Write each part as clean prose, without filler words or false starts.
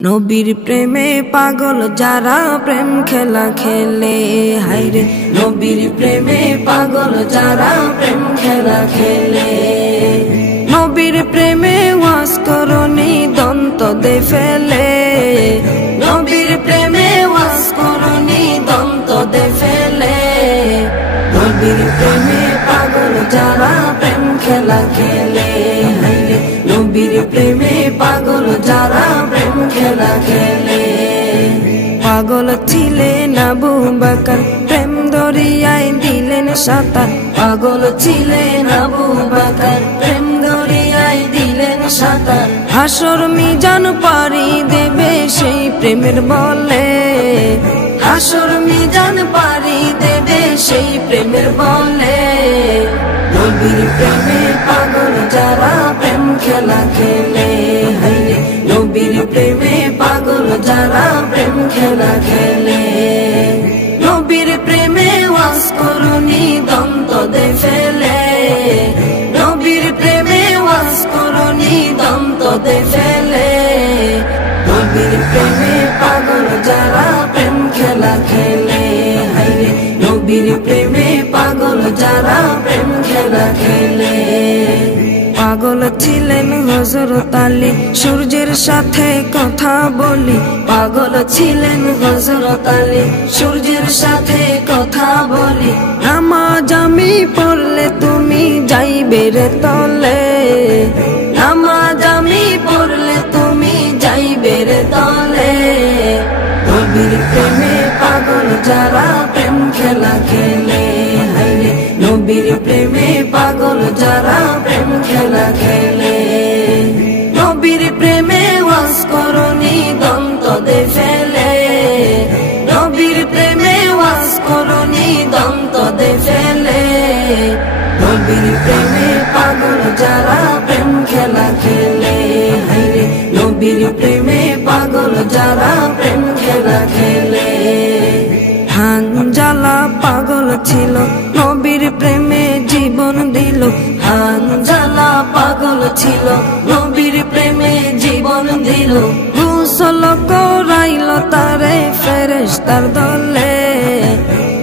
নবীর প্রেমে পাগল যারা প্রেম খেলা খেলে, হায়রে নবীর প্রেমে পাগল যারা প্রেম খেলা খেলে। নবীর প্রেমে ওয়াজ করনি দন্ত দে ফেলে, নবীর প্রেমে ওয়াজ করনি দন্ত দে ফেলে। নবীর প্রেমে পাগল যারা প্রেম খেলা খেলে, হায়রে নবীর প্রেমে পাগল যারা প্রেম খেলা খেলে। পাগল ছিলেন আবু বকর, প্রেম দরিয়ায় দিলেন সাঁতার। পাগল ছিলেন আবু বকর, প্রেম দরিয়ায় দিলেন সাঁতার। হাসর মিজান পারি দেবে সেই প্রেমের বলে, হাসর মিজান পারি দেবে সেই প্রেমের বলে। নবীর প্রেমে পাগল যারা প্রেম খেলা খেলে, হায়রে নবীর প্রেমে পাগল যারা প্রেম খেলা খেলে। নবীর প্রেমে ওয়াজ করনি দন্ত দে ফেলে, নবীর প্রেমে ওয়াজ করনি দন্ত দে ফেলে। নবীর প্রেমে পাগল যারা প্রেম খেলা খেলে, হায়রে নবীর প্রেমে পাগল যারা প্রেম খেলা খেলে। পাগল ছিলেন হযরত আলী, সূর্যের সাথে কথা বলি। পাগল ছিলেন হযরত আলী, সূর্যের সাথে কথা বলি। নামাজ আমি পড়লে তুমি যাইবে রে তলে, নামাজ আমি পড়লে তুমি যাইবে রে তলে। নবীর প্রেমে পাগল যারা প্রেম খেলা খেলে, হায়রে নবীর প্রেমে পাগল যারা প্রেম খেলা খেলে। নবীর প্রেমে ওয়াজ করনি দন্ত দে ফেলে, নবীর প্রেমে ওয়াজ করনি দন্ত দে ফেলে। নবীর প্রেমে পাগল যারা প্রেম খেলা খেলে, হায়রে নবীর প্রেমে পাগল যারা প্রেম খেলা খেলে। হানজালা পাগল ছিল, নবীর প্রেমে জীবন দিল। হানজালা পাগল ছিল, নবীর প্রেমে জীবন দিল। গোসল করাইল তারে ফেরেশতার দলে,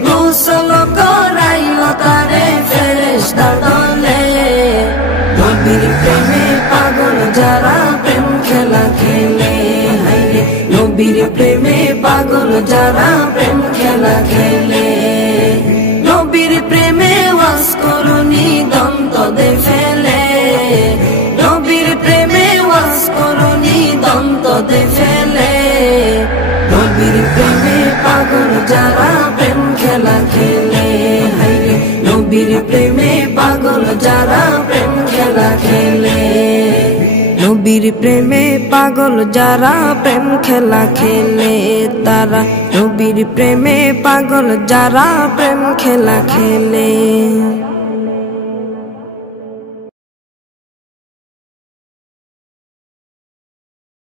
গোসল করাইল তারে ফেরেশতার দলে। নবীর প্রেমে পাগল যারা প্রেম খেলা খেলে, হায়রে নবীর প্রেমে পাগল যারা প্রেম খেলা খেলে। নবীর প্রেমে ওয়াজ করনি দন্ত দে ফেলে, নবীর প্রেমে ওয়াজ করনি দন্ত দে ফেলে। নবীর প্রেমে পাগল যারা প্রেম খেলা খেলে, হায়রে নবীর প্রেমে পাগল যারা প্রেম খেলা খেলে। নবীর প্রেমে পাগল যারা প্রেম খেলা খেলে, তারা নবীর প্রেমে পাগল যারা প্রেম খেলা খেলে।